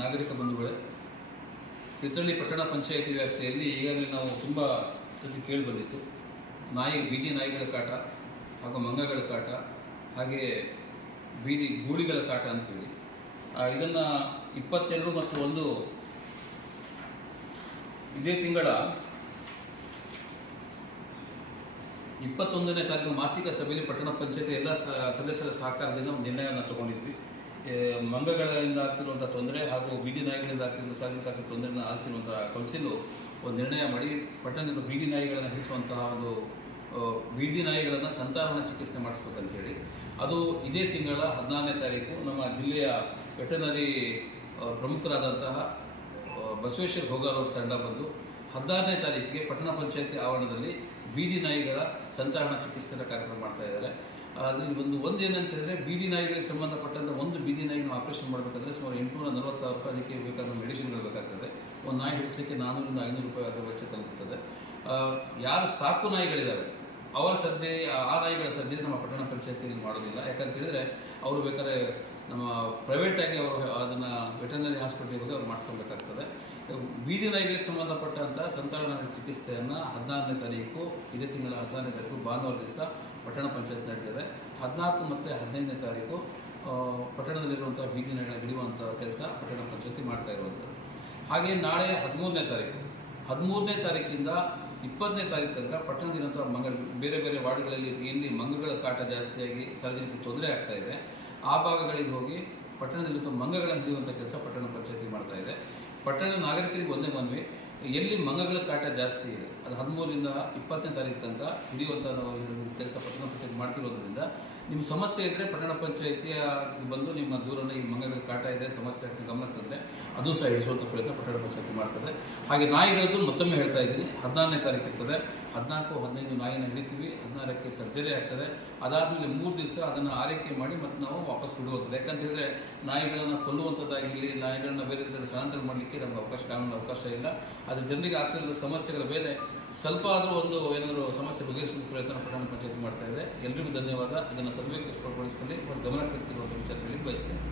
ನಾಗರಿಕ ಬಂಧುಗಳೇ, ತೀರ್ಥಹಳ್ಳಿ ಪಟ್ಟಣ ಪಂಚಾಯಿತಿ ವ್ಯಾಪ್ತಿಯಲ್ಲಿ ಈಗಾಗಲೇ ನಾವು ತುಂಬ ಸತಿ ಕೇಳಿ ಬಂದಿತ್ತು. ಬೀದಿ ನಾಯಿಗಳ ಕಾಟ ಹಾಗೂ ಮಂಗಗಳ ಕಾಟ, ಹಾಗೆ ಬೀದಿ ಗೂಳಿಗಳ ಕಾಟ ಅಂತೇಳಿ ಇದನ್ನು 22 ಮತ್ತು 1 ಇದೇ ತಿಂಗಳ 21ನೇ ತಾರೀಕು ಮಾಸಿಕ ಸಭೆಯಲ್ಲಿ ಪಟ್ಟಣ ಪಂಚಾಯತಿ ಎಲ್ಲ ಸದಸ್ಯರ ಸಹಕಾರದಿಂದ ಒಂದು ನಿರ್ಣಯವನ್ನು ತಗೊಂಡಿದ್ವಿ. ಮಂಗಗಳಿಂದ ಆಗ್ತಿರುವಂಥ ತೊಂದರೆ ಹಾಗೂ ಬೀದಿ ನಾಯಿಗಳಿಂದ ಆಗ್ತಿರುವ ಸಾರ್ವಜನಿಕ ತೊಂದರೆಯನ್ನು ಆಲಿಸಿರುವಂಥ ಕೌನ್ಸಿಲು ಒಂದು ನಿರ್ಣಯ ಮಾಡಿ ಪಟ್ಟಣದ ಬೀದಿ ನಾಯಿಗಳನ್ನು ಹಿಡಿಸುವಂತಹ ಒಂದು ಬೀದಿ ನಾಯಿಗಳನ್ನು ಸಂತಾನವನ ಚಿಕಿತ್ಸೆ ಮಾಡಿಸ್ಬೇಕಂತೇಳಿ ಅದು ಇದೇ ತಿಂಗಳ 14ನೇ ತಾರೀಕು ನಮ್ಮ ಜಿಲ್ಲೆಯ ವೆಟರ್ನರಿ ಪ್ರಮುಖರಾದಂತಹ ಬಸವೇಶ್ವರ ಭೋಗಾರ್ ಅವರ ತಂಡ ಬಂದು 16ನೇ ತಾರೀಕಿಗೆ ಪಟ್ಟಣ ಪಂಚಾಯತಿ ಆವರಣದಲ್ಲಿ ಬೀದಿ ನಾಯಿಗಳ ಸಂತಾನ ಚಿಕಿತ್ಸೆಯ ಕಾರ್ಯಕ್ರಮ ಮಾಡ್ತಾ ಇದ್ದಾರೆ. ಅದರಲ್ಲಿ ಒಂದು ಏನಂತ ಹೇಳಿದ್ರೆ, ಬೀದಿ ನಾಯಿಗಳಿಗೆ ಸಂಬಂಧಪಟ್ಟಂಥ ಒಂದು ಬೀದಿ ನಾಯಿನ ಆಪರೇಷನ್ ಮಾಡಬೇಕಾದ್ರೆ ಸುಮಾರು 846 ರೂಪಾಯಿ ಅದಕ್ಕೆ ಬೇಕಾದ ಮೆಡಿಸಿನ್ಗಳು ಬೇಕಾಗ್ತದೆ. ಒಂದು ನಾಯಿ ಹಿಡಿಸಲಿಕ್ಕೆ 400ರಿಂದ 500 ರೂಪಾಯಿ ಅದರ ವೆಚ್ಚ ತಲುಪುತ್ತದೆ. ಯಾರು ಸಾಕು ನಾಯಿಗಳಿದ್ದಾವೆ ಅವರ ಸರ್ಜರಿ, ಆ ನಾಯಿಗಳ ಸರ್ಜರಿ ನಮ್ಮ ಪಟ್ಟಣ ಪಂಚಾಯತಿಯಲ್ಲಿ ಮಾಡೋದಿಲ್ಲ. ಯಾಕಂತ ಹೇಳಿದರೆ ಅವರು ಬೇಕಾದ್ರೆ ನಮ್ಮ ಪ್ರೈವೇಟಾಗಿ ಅವರು ಅದನ್ನು ವೆಟರ್ನರಿ ಹಾಸ್ಪಿಟಲ್ಗೆ ಹೋಗಿ ಅವ್ರು ಮಾಡಿಸ್ಕೊಬೇಕಾಗ್ತದೆ. ಬೀದಿ ನಾಯಿಗಳಿಗೆ ಸಂಬಂಧಪಟ್ಟಂಥ ಸಂತಾನ ಚಿಕಿತ್ಸೆಯನ್ನು 16ನೇ ತಾರೀಕು ಇದೇ ತಿಂಗಳ 16ನೇ ತಾರೀಕು ಭಾನುವಾರ ದಿವಸ ಪಟ್ಟಣ ಪಂಚಾಯತ್ ನಡೆದಿದೆ. 14 ಮತ್ತು 15ನೇ ತಾರೀಕು ಪಟ್ಟಣದಲ್ಲಿರುವಂಥ ಬೀದಿ ನಾಯಿಗಳ ಹಿಡಿಯುವಂಥ ಕೆಲಸ ಪಟ್ಟಣ ಪಂಚಾಯತಿ ಮಾಡ್ತಾ ಇರುವಂಥದ್ದು. ಹಾಗೆ ನಾಳೆ 13ನೇ ತಾರೀಕಿಂದ 20ನೇ ತಾರೀಕು ತನಕ ಪಟ್ಟಣದಿರುವಂಥ ಬೇರೆ ಬೇರೆ ವಾರ್ಡ್ಗಳಲ್ಲಿ ಎಲ್ಲಿ ಮಂಗಗಳ ಕಾಟ ಜಾಸ್ತಿಯಾಗಿ ಸಾರ್ವಜನಿಕ ತೊಂದರೆ ಆಗ್ತಾ ಇದೆ ಆ ಭಾಗಗಳಿಗೆ ಹೋಗಿ ಪಟ್ಟಣದಲ್ಲಿರುವಂಥ ಮಂಗಗಳನ್ನು ಹಿಡಿಯುವಂಥ ಕೆಲಸ ಪಟ್ಟಣ ಪಂಚಾಯತಿ ಮಾಡ್ತಾ ಇದೆ. ಪಟ್ಟಣದ ನಾಗರಿಕರಿಗೆ ಒಂದೇ ಮನವಿ, ಎಲ್ಲಿ ಮಂಗಗಳ ಕಾಟ ಜಾಸ್ತಿ ಇದೆ ಅದು 13ರಿಂದ 20ನೇ ತಾರೀಕು ತನಕ ಹಿಡಿಯುವಂಥ ಕೆಲಸ ಪಟ್ಟಣ ಪಂಚಾಯತಿ ಮಾಡ್ತಿರೋದ್ರಿಂದ ನಿಮ್ಮ ಸಮಸ್ಯೆ ಇದ್ದರೆ ಪಟ್ಟಣ ಪಂಚಾಯತಿಯ ಬಂದು ನಿಮ್ಮ ದೂರನ್ನು ಈ ಮಂಗಗಳ ಕಾಟ ಇದೆ ಸಮಸ್ಯೆ ಗಮನಕ್ಕೆ ತಂದರೆ ಅದು ಸಹ ಹಿಡಿಸುವಂಥ ಪ್ರಯತ್ನ ಪಟ್ಟಣ ಪಂಚಾಯತಿ ಮಾಡ್ತದೆ. ಹಾಗೆ ನಾಯಿಗಳದ್ದು ಮತ್ತೊಮ್ಮೆ ಹೇಳ್ತಾ ಇದ್ದೀನಿ, 14ನೇ ತಾರೀಕು ಇರ್ತದೆ. 14, 15 ನಾಯಿನ ಹಿಡಿತೀವಿ, 16ಕ್ಕೆ ಸರ್ಜರಿ ಆಗ್ತದೆ. ಅದಾದಮೇಲೆ 3 ದಿವಸ ಅದನ್ನು ಆರೈಕೆ ಮಾಡಿ ಮತ್ತು ನಾವು ವಾಪಸ್ ಬಿಡುವಂಥದ್ದು. ಯಾಕಂತ ಹೇಳಿದ್ರೆ ನಾಯಿಗಳನ್ನು ಕೊಲ್ಲುವಂಥದ್ದಾಗಿರಲಿ, ನಾಯಿಗಳನ್ನ ಬೇರೆ ಕಡೆ ಸ್ಥಳಾಂತರ ಮಾಡಲಿಕ್ಕೆ ನಮ್ಗೆ ಕಾನೂನು ಅವಕಾಶ ಇಲ್ಲ. ಅದು ಜನರಿಗೆ ಆಗ್ತಿರೋ ಸಮಸ್ಯೆಗಳ ಮೇಲೆ ಸ್ವಲ್ಪ ಆದರೂ ಏನಾದರೂ ಸಮಸ್ಯೆ ಬಗೆಹರಿಸುವ ಪ್ರಯತ್ನ ಪಟ್ಟಣ ಪಂಚಾಯತಿ ಮಾಡ್ತಾ ಇದೆ. ಎಲ್ರಿಗೂ ಧನ್ಯವಾದ. ಇದನ್ನು ಸದುಪಯೋಗಪಡಿಸಿಕೊಳ್ಳಿ ಮತ್ತು ಗಮನಕ್ಕೆ ತರುವಂಥ ವಿಚಾರಗಳಿಗೆ ಬಯಸ್ತೇನೆ.